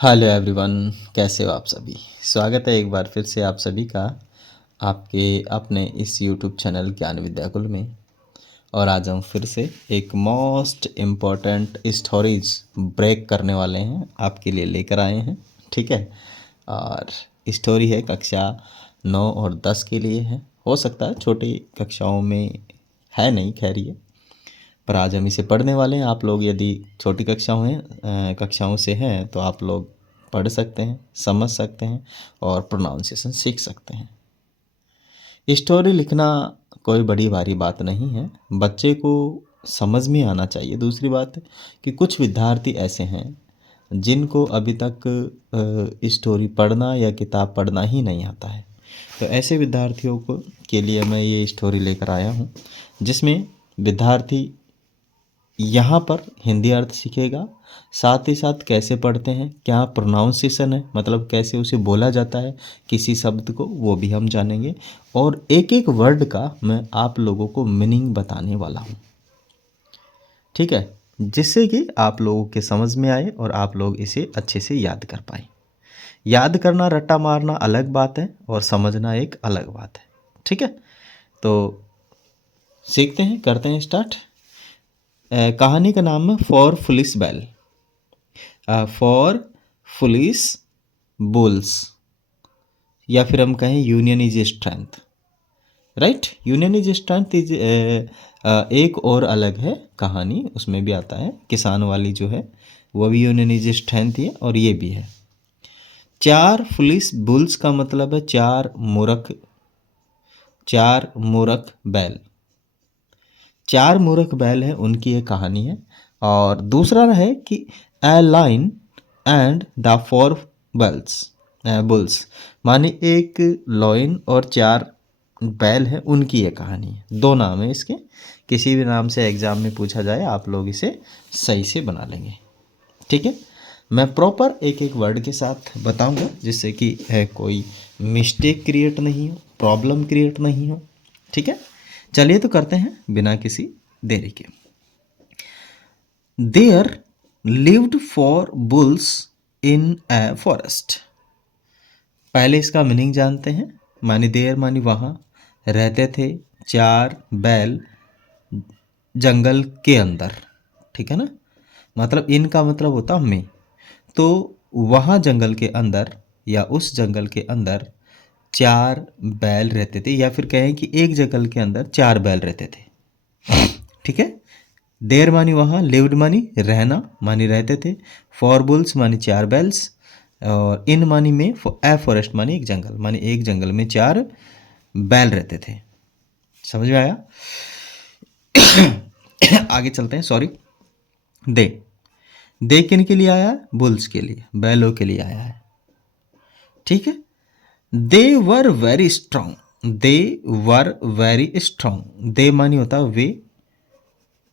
Hello everyone, कैसे हो आप सभी। स्वागत है एक बार फिर से आप सभी का आपके अपने इस यूट्यूब चैनल ज्ञान विद्याकुल में। और आज हम फिर से एक मोस्ट इम्पॉर्टेंट स्टोरीज ब्रेक करने वाले हैं, आपके लिए लेकर आए हैं। ठीक है। और स्टोरी है कक्षा 9 और 10 के लिए है। हो सकता है छोटी कक्षाओं में है नहीं, खैर ये, पर आज हम इसे पढ़ने वाले हैं। आप लोग यदि छोटी कक्षाओं से हैं तो आप लोग पढ़ सकते हैं, समझ सकते हैं और प्रोनाउंसिएशन सीख सकते हैं। स्टोरी लिखना कोई बड़ी भारी बात नहीं है, बच्चे को समझ में आना चाहिए। दूसरी बात कि कुछ विद्यार्थी ऐसे हैं जिनको अभी तक स्टोरी पढ़ना या किताब पढ़ना ही नहीं आता है, तो ऐसे विद्यार्थियों को के लिए मैं ये स्टोरी लेकर आया हूँ, जिसमें विद्यार्थी यहाँ पर हिंदी अर्थ सीखेगा, साथ ही साथ कैसे पढ़ते हैं, क्या प्रोनाउंसिएशन है, मतलब कैसे उसे बोला जाता है किसी शब्द को, वो भी हम जानेंगे। और एक एक वर्ड का मैं आप लोगों को मीनिंग बताने वाला हूँ। ठीक है, जिससे कि आप लोगों के समझ में आए और आप लोग इसे अच्छे से याद कर पाए। याद करना, रट्टा मारना अलग बात है और समझना एक अलग बात है। ठीक है, तो सीखते हैं, करते हैं स्टार्ट। कहानी का नाम है four foolish bulls, four foolish bulls, या फिर हम कहें union is strength. Right, union is strength is एक और अलग है कहानी, उसमें भी आता है। किसान वाली जो है वो भी यूनियन इज स्ट्रेंथ ही है, और ये भी है। चार फुलिश बुल्स का मतलब है चार मूर्ख बैल। चार मूर्ख बैल है, उनकी एक कहानी है। और दूसरा है कि a lion and the four bulls, माने एक लॉइन और चार बैल है, उनकी एक कहानी है। दो नाम है इसके, किसी भी नाम से एग्जाम में पूछा जाए आप लोग इसे सही से बना लेंगे। ठीक है, मैं प्रॉपर एक एक वर्ड के साथ बताऊंगा, जिससे कि कोई मिस्टेक क्रिएट नहीं हो, प्रॉब्लम क्रिएट नहीं हो। ठीक है, चलिए तो करते हैं बिना किसी देरी के। There lived four bulls in a forest. पहले इसका मीनिंग जानते हैं। मानी देयर मानी वहाँ, रहते थे चार बैल जंगल के अंदर। ठीक है ना, मतलब इनका मतलब होता में। तो वहाँ जंगल के अंदर या उस जंगल के अंदर चार बैल रहते थे, या फिर कहें कि एक जंगल के अंदर चार बैल रहते थे। ठीक है, देर मानी वहाँ, लिव्ड मानी रहना, मानी रहते थे, फॉर बुल्स मानी चार बैल्स, और इन मानी में, ए फॉरेस्ट मानी एक जंगल, मानी एक जंगल में चार बैल रहते थे। समझ में आया? आगे चलते हैं। सॉरी, दे दे किन के लिए आया है? बुल्स के लिए, बैलों के लिए आया है। ठीक है, they were very strong. They were very strong, they मानी होता है वे,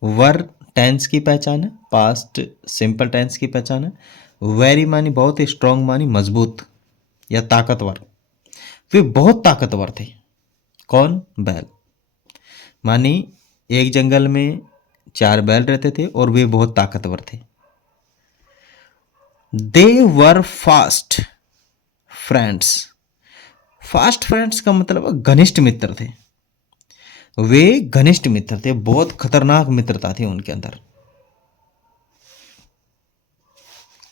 वर टेंस की पहचान है, पास्ट सिंपल टेंस की पहचान है। वेरी मानी बहुत, स्ट्रांग मानी मजबूत या ताकतवर। वे बहुत ताकतवर थे। कौन? बैल। मानी एक जंगल में चार बैल रहते थे और वे बहुत ताकतवर थे। दे वर फास्ट फ्रेंड्स। फास्ट फ्रेंड्स का मतलब घनिष्ठ मित्र थे। वे घनिष्ठ मित्र थे, बहुत खतरनाक मित्रता थी उनके अंदर।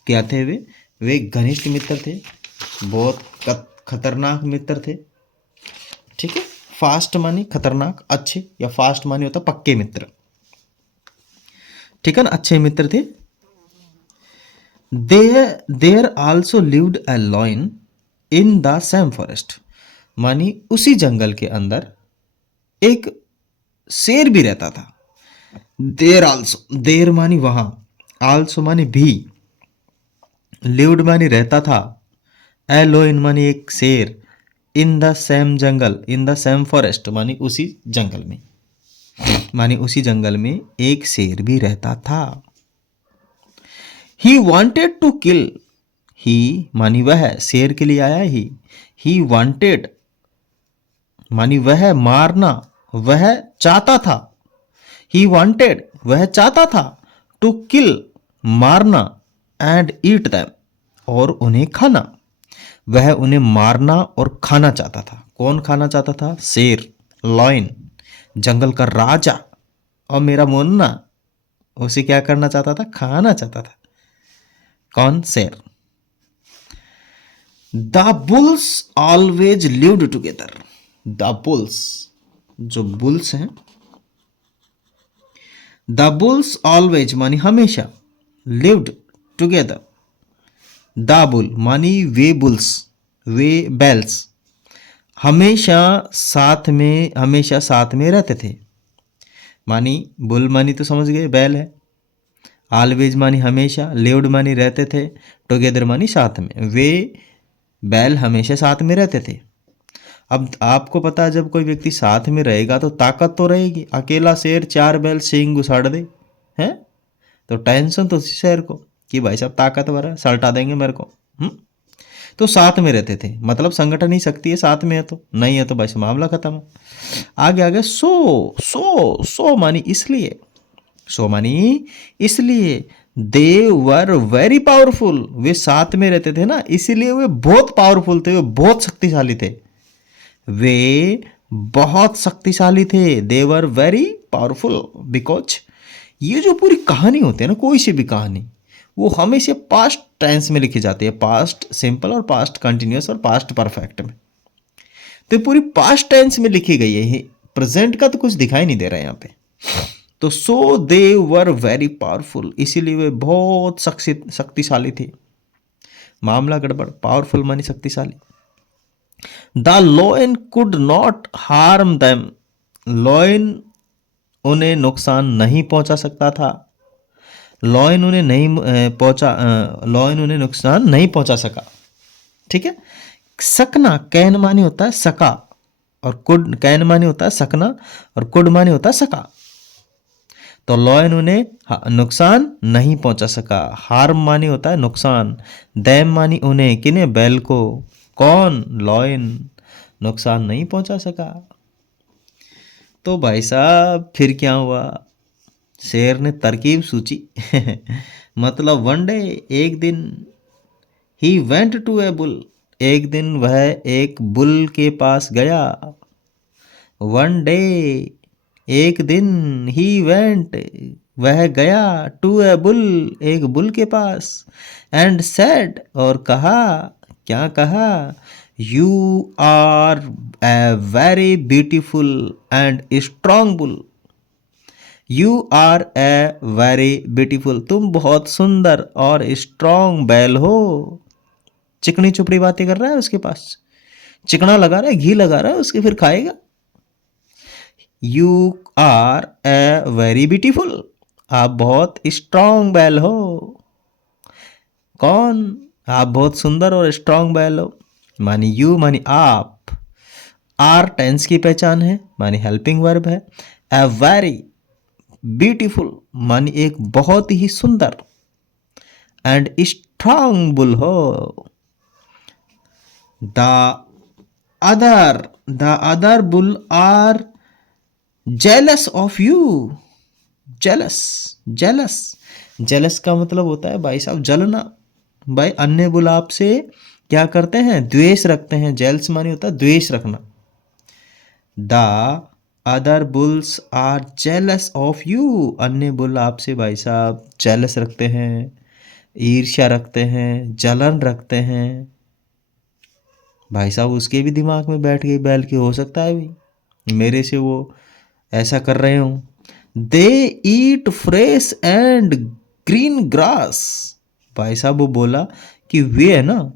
क्या थे वे घनिष्ठ मित्र थे, बहुत खतरनाक मित्र थे। ठीक है, फास्ट मानी खतरनाक, अच्छे, या फास्ट मानी होता पक्के मित्र। ठीक है ना, अच्छे मित्र थे। There also lived a lion in the same forest, मानी उसी जंगल के अंदर एक शेर भी रहता था। देर आल्सो, देर मानी वहां, आल्सो मानी भी, लिव्ड मानी रहता था, ए लॉइन मानी एक शेर, इन the same jungle, in the same forest मानी उसी जंगल में, मानी उसी जंगल में एक शेर भी रहता था। ही वॉन्टेड टू किल, ही मानी वह, शेर के लिए आया ही वॉन्टेड मानी वह, मारना, वह चाहता था। ही वॉन्टेड वह चाहता था, टू किल मारना, एंड ईट दैम और उन्हें खाना। वह उन्हें मारना और खाना चाहता था। कौन खाना चाहता था? शेर, लॉयन, जंगल का राजा। और मेरा मुन्ना उसे क्या करना चाहता था? खाना चाहता था। कौन? शेर। The bulls always lived together. The bulls, जो बुल्स हैं, द बुल्स ऑलवेज मानी हमेशा, लिव्ड टुगेदर। द बुल मानी वे बुल्स, वे बैल्स, हमेशा साथ में रहते थे। मानी बुल मानी तो समझ गए, बैल है। ऑलवेज मानी हमेशा, लिव्ड मानी रहते थे, टुगेदर मानी साथ में। वे बैल हमेशा साथ में रहते थे। अब आपको पता है जब कोई व्यक्ति साथ में रहेगा तो ताकत तो रहेगी। अकेला शेर 4 बैल सींग उसाड़ दे, हैं? तो टेंशन तो उसी शेर को कि भाई साहब ताकतवर है, सल्टा देंगे मेरे को। तो साथ में रहते थे, मतलब संगठन ही शक्ति है, साथ में है तो, नहीं है तो बस मामला खत्म। आगे आगे सो मानी इसलिए, सो मानी इसलिए। दे वर वेरी पावरफुल, वे साथ में रहते थे ना, इसीलिए वे बहुत पावरफुल थे, वे बहुत शक्तिशाली थे। वे बहुत शक्तिशाली थे। दे वर वेरी पावरफुल बिकॉज ये जो पूरी कहानी होती है ना, कोई सी भी कहानी, वो हमेशा पास्ट टेंस में लिखी जाती है। पास्ट सिंपल और पास्ट कंटिन्यूअस और पास्ट परफेक्ट में। तो ये पूरी पास्ट टेंस में लिखी गई है। प्रेजेंट का तो कुछ दिखाई नहीं दे रहा है यहाँ पे। तो सो दे वर वेरी पावरफुल, इसीलिए वे बहुत शक्तिशाली थे। मामला गड़बड़। पावरफुल मानी शक्तिशाली। The lion could not harm them, lion उन्हें नुकसान नहीं पहुंचा सकता था। लॉयन उन्हें नुकसान नहीं पहुंचा सका। ठीक है। सकना, कैन मानी होता है सका, और कुड, कैन मानी होता है सकना, और कुड मानी होता है सका। तो लॉयन उन्हें नुकसान नहीं पहुंचा सका। हार्म मानी होता है नुकसान। दैम मानी उन्हें, किन्हें? बैल को। कौन? लॉयन। नुकसान नहीं पहुंचा सका। तो भाई साहब फिर क्या हुआ? शेर ने तरकीब सूची मतलब वन डे, एक दिन, he went to a bull, एक दिन वह एक बुल के पास गया। वन डे, एक दिन, ही वेंट, वह गया, टू ए बुल, एक बुल के पास, एंड सेड, और कहा, क्या कहा? You are a very beautiful and strong bull. You are a very beautiful, तुम बहुत सुंदर और स्ट्रॉन्ग बैल हो। चिकनी चुपड़ी बातें कर रहा है उसके पास, चिकना लगा रहा है, घी लगा रहा है उसके, फिर खाएगा। You are a very beautiful, आप बहुत स्ट्रॉन्ग बैल हो। कौन? आप बहुत सुंदर और स्ट्रॉन्ग बैल हो। मानी यू मानी आप, आर टेंस की पहचान है, मानी हेल्पिंग वर्ब है। ए वेरी ब्यूटीफुल मानी एक बहुत ही सुंदर, एंड स्ट्रॉन्ग बुल हो। The other bull are jealous of you. Jealous, jealous, jealous का मतलब होता है भाई साहब जलना। भाई अन्य बुल आपसे क्या करते हैं? द्वेष रखते हैं। जेल्स मानी होता है द्वेष रखना। The other bulls are jealous of you, अन्य बुल आपसे भाई साहब जेलस रखते हैं, ईर्ष्या रखते हैं, जलन रखते हैं। भाई साहब उसके भी दिमाग में बैठ गई बैल की, हो सकता है भाई मेरे से वो ऐसा कर रहे हो। They eat fresh and green grass, भाई साहब वो बोला कि वे है ना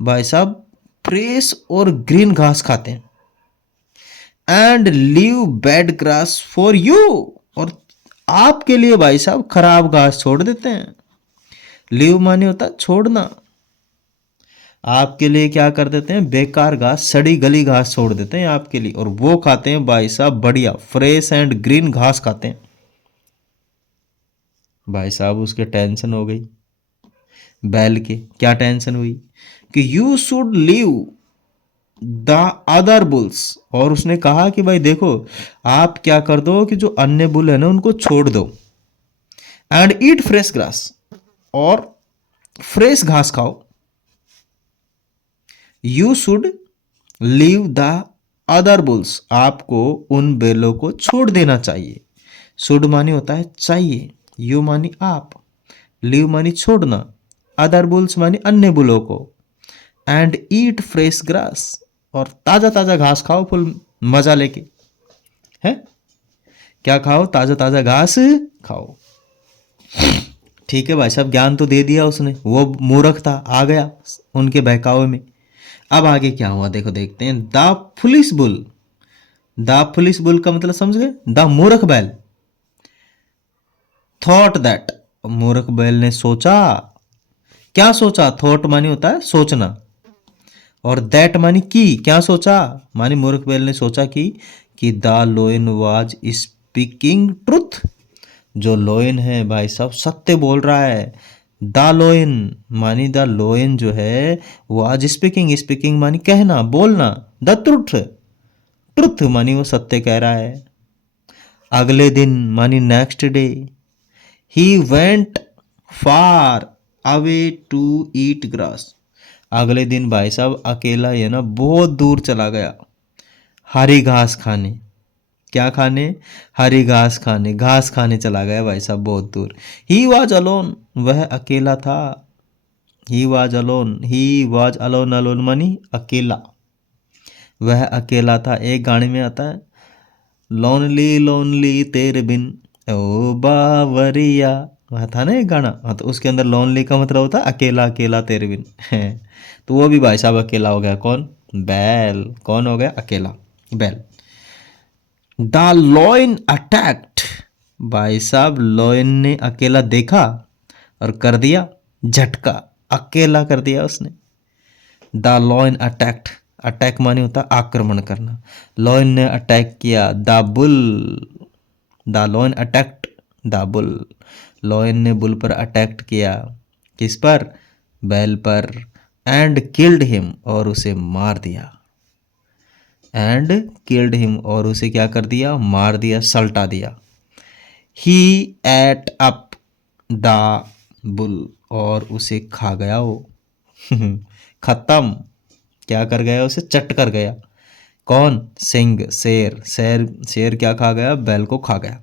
भाई साहब फ्रेश और ग्रीन घास खाते हैं। And leave bad grass for you, और आपके लिए भाई साहब खराब घास छोड़ देते हैं। लीव माने होता है छोड़ना, आपके लिए क्या कर देते हैं? बेकार घास, सड़ी गली घास छोड़ देते हैं आपके लिए, और वो खाते हैं भाई साहब बढ़िया फ्रेश एंड ग्रीन घास खाते हैं। भाई साहब उसके टेंशन हो गई बैल के। क्या टेंशन हुई? कि you should leave the other bulls, और उसने कहा कि भाई देखो आप क्या कर दो कि जो अन्य बुल है ना उनको छोड़ दो, एंड ईट फ्रेश ग्रास, और फ्रेश घास खाओ। You should leave the other bulls, आपको उन बैलों को छोड़ देना चाहिए। शुड मानी होता है चाहिए, यू मानी आप, लीव मानी छोड़ना, अदर बुल्स मानी अन्य बुलों को, एंड ईट फ्रेश ग्रास, और ताजा ताजा घास खाओ फुल मजा लेके। है क्या खाओ? ताजा ताजा घास खाओ। ठीक है भाई साहब, ज्ञान तो दे दिया उसने, वो मूर्ख था, आ गया उनके बहकावे में। अब आगे क्या हुआ देखो, देखते हैं। The foolish bull, the foolish bull का मतलब समझ गए? द मूर्ख बैल, थॉट दैट, मूर्ख बैल ने सोचा। क्या सोचा? थॉट मानी होता है सोचना, और दैट मानी की। क्या सोचा? मानी मूर्ख बैल ने सोचा कि द लोयन वाज स्पीकिंग ट्रुथ, जो लोयन है भाई साहब सत्य बोल रहा है। द लोयन मानी द लोयन जो है वो आज स्पीकिंग, स्पीकिंग मानी कहना बोलना, द ट्रुथ, ट्रुथ मानी वो सत्य कह रहा है। अगले दिन मानी next day, he went far away to eat grass, अगले दिन भाई साहब अकेला ये ना बहुत दूर चला गया हरी घास खाने। क्या खाने? हरी घास खाने, घास खाने चला गया भाई साहब बहुत दूर। ही वॉज अलोन, वह अकेला था। He was alone, he was alone, alone money अकेला, वह अकेला था। एक गाने में आता है, लोनली लोनली तेरे बिन ओ बावरिया, वहाँ था ना एक गाना। हाँ, तो उसके अंदर लोनली का मतलब होता है अकेला, अकेला तेरे बिन है। तो वो भी भाई साहब अकेला हो गया। कौन? बैल। कौन हो गया? अकेला, बैल। द लॉयन अटैक्ट, भाई साहब लॉयन ने अकेला देखा और कर दिया झटका, अकेला कर दिया उसने। द लॉयन अटैक्ट, अटैक माने होता है आक्रमण करना। लॉयन ने अटैक किया the bull, the lion attacked the bull, lion ने बुल पर अटैक्ट किया। किस पर? बैल पर। एंड किल्ड हिम, और उसे मार दिया। एंड किल्ड हिम, और उसे क्या कर दिया? मार दिया, सल्टा दिया। ही एट अप द बुल, और उसे खा गया वो खत्म। क्या कर गया? उसे चट कर गया। कौन? सिंह, शेर। शेर, शेर क्या खा गया? बैल को खा गया।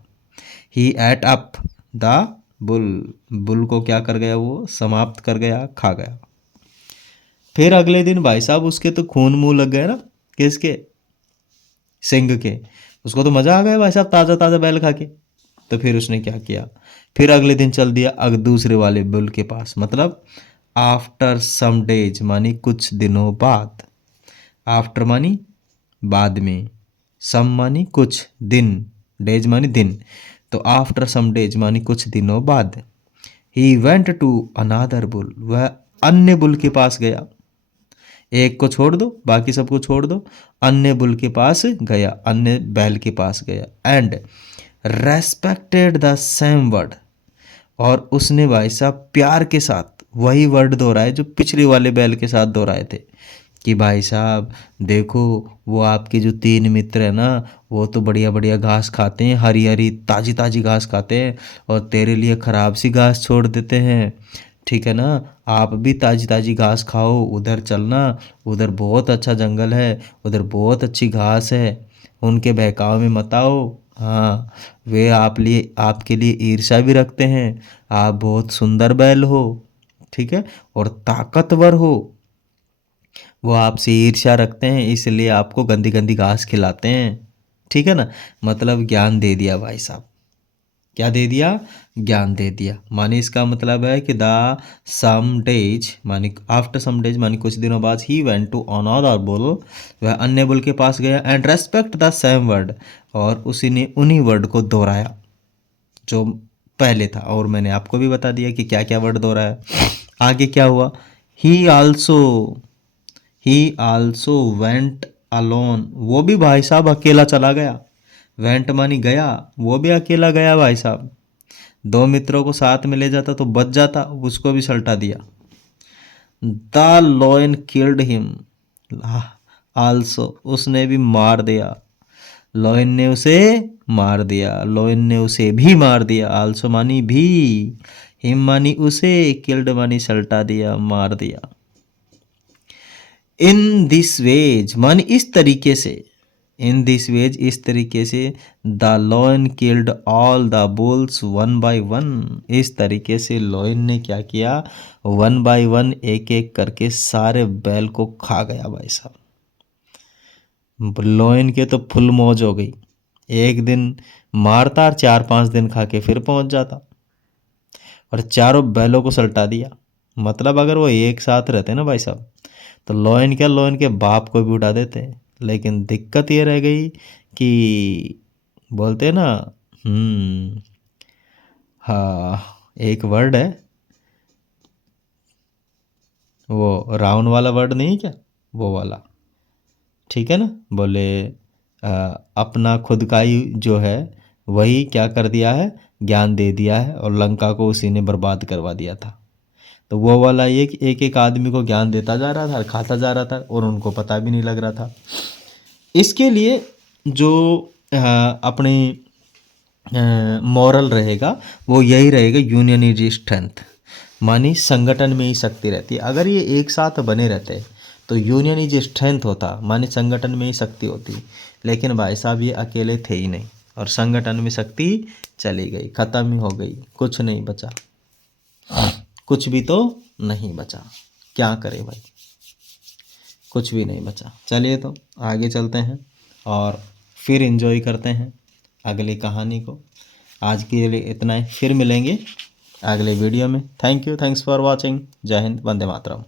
He ate up the bull, bull को क्या कर गया? वो समाप्त कर गया, खा गया। फिर अगले दिन भाई साहब उसके तो खून मुंह लग गए ना। किसके? सिंह के। उसको तो मजा आ गया भाई साहब ताजा ताजा बैल खा के। तो फिर उसने क्या किया? फिर अगले दिन चल दिया दूसरे वाले बुल के पास, मतलब आफ्टर सम डेज मानी कुछ दिनों बाद। आफ्टर मानी बाद में, सम मानी कुछ, दिन, डेज मानी दिन। तो आफ्टर सम डेज मानी कुछ दिनों बाद। He went to another bull, वह अन्य बुल के पास गया। एक को छोड़ दो, बाकी सबको छोड़ दो, अन्य बुल के पास गया, अन्य बैल के पास गया। And respected the same word, और उसने भाई साहब प्यार के साथ वही वर्ड दोहराए जो पिछले वाले बैल के साथ दोहराए थे, कि भाई साहब देखो वो आपके जो तीन मित्र है ना, वो तो बढ़िया बढ़िया घास खाते हैं, हरी हरी ताजी ताजी घास खाते हैं, और तेरे लिए खराब सी घास छोड़ देते हैं। ठीक है ना? आप भी ताजी ताजी घास खाओ, उधर चलना, उधर बहुत अच्छा जंगल है, उधर बहुत अच्छी घास है, उनके बहकाव में मत आओ। हाँ, वे आपके लिए ईर्ष्या भी रखते हैं। आप बहुत सुंदर बैल हो, ठीक है, और ताकतवर हो, वो आपसे ईर्ष्या रखते हैं, इसलिए आपको गंदी गंदी घास खिलाते हैं। ठीक है ना? मतलब ज्ञान दे दिया भाई साहब। क्या दे दिया? ज्ञान दे दिया। माने इसका मतलब है कि द सम डेज माने आफ्टर सम डेज माने कुछ दिनों बाद, he went to another bull, वह अन्य बुल के पास गया। And respect the same word, और उसी ने उन्हीं वर्ड को दोहराया जो पहले था। और मैंने आपको भी बता दिया कि क्या क्या वर्ड दोहराया। आगे क्या हुआ? ही आल्सो, ही आल्सो वेंट अलोन, वो भी भाई साहब अकेला चला गया। वेंट मानी गया, वो भी अकेला गया भाई साहब। दो मित्रों को साथ में ले जाता तो बच जाता, उसको भी सल्टा दिया। The lion killed him also, उसने भी मार दिया। लॉयन ने उसे मार दिया, लॉयन ने उसे भी मार दिया। आल्सो मानी भी, हिम मानी उसे, किल्ड मानी सल्टा दिया, मार दिया। इन दिस वेज मान इस तरीके से, इन दिस वेज इस तरीके से, the lion killed all the bulls one by one, इस तरीके से लॉयन ने क्या किया, वन बाय वन एक एक करके सारे बैल को खा गया भाई साहब। लॉयन के तो फुल मौज हो गई, एक दिन मारता और 4-5 दिन खा के फिर पहुंच जाता और चारों बैलों को सल्टा दिया। मतलब अगर वो एक साथ रहते ना भाई साहब तो लॉयन क्या, लॉयन के बाप को भी उठा देते। लेकिन दिक्कत ये रह गई कि बोलते ना, हाँ एक वर्ड है, वो राउंड वाला वर्ड नहीं क्या, वो वाला, ठीक है ना, बोले अ, अपना खुद का ही जो है वही क्या कर दिया है, ज्ञान दे दिया है और लंका को उसी ने बर्बाद करवा दिया था। तो वो वाला ये कि एक एक आदमी को ज्ञान देता जा रहा था और खाता जा रहा था और उनको पता भी नहीं लग रहा था। इसके लिए जो अपनी मॉरल रहेगा वो यही रहेगा, यूनियन इज स्ट्रेंथ, मानी संगठन में ही शक्ति रहती है। अगर ये एक साथ बने रहते तो यूनियन इज स्ट्रेंथ होता, मानी संगठन में ही शक्ति होती। लेकिन भाई साहब ये अकेले थे ही नहीं और संगठन में शक्ति चली गई, खत्म ही हो गई, कुछ नहीं बचा, कुछ भी तो नहीं बचा, क्या करे भाई, कुछ भी नहीं बचा। चलिए तो आगे चलते हैं और फिर एंजॉय करते हैं अगली कहानी को। आज के लिए इतना ही, फिर मिलेंगे अगले वीडियो में। Thank you, thanks for watching. जय हिंद, वंदे मातरम।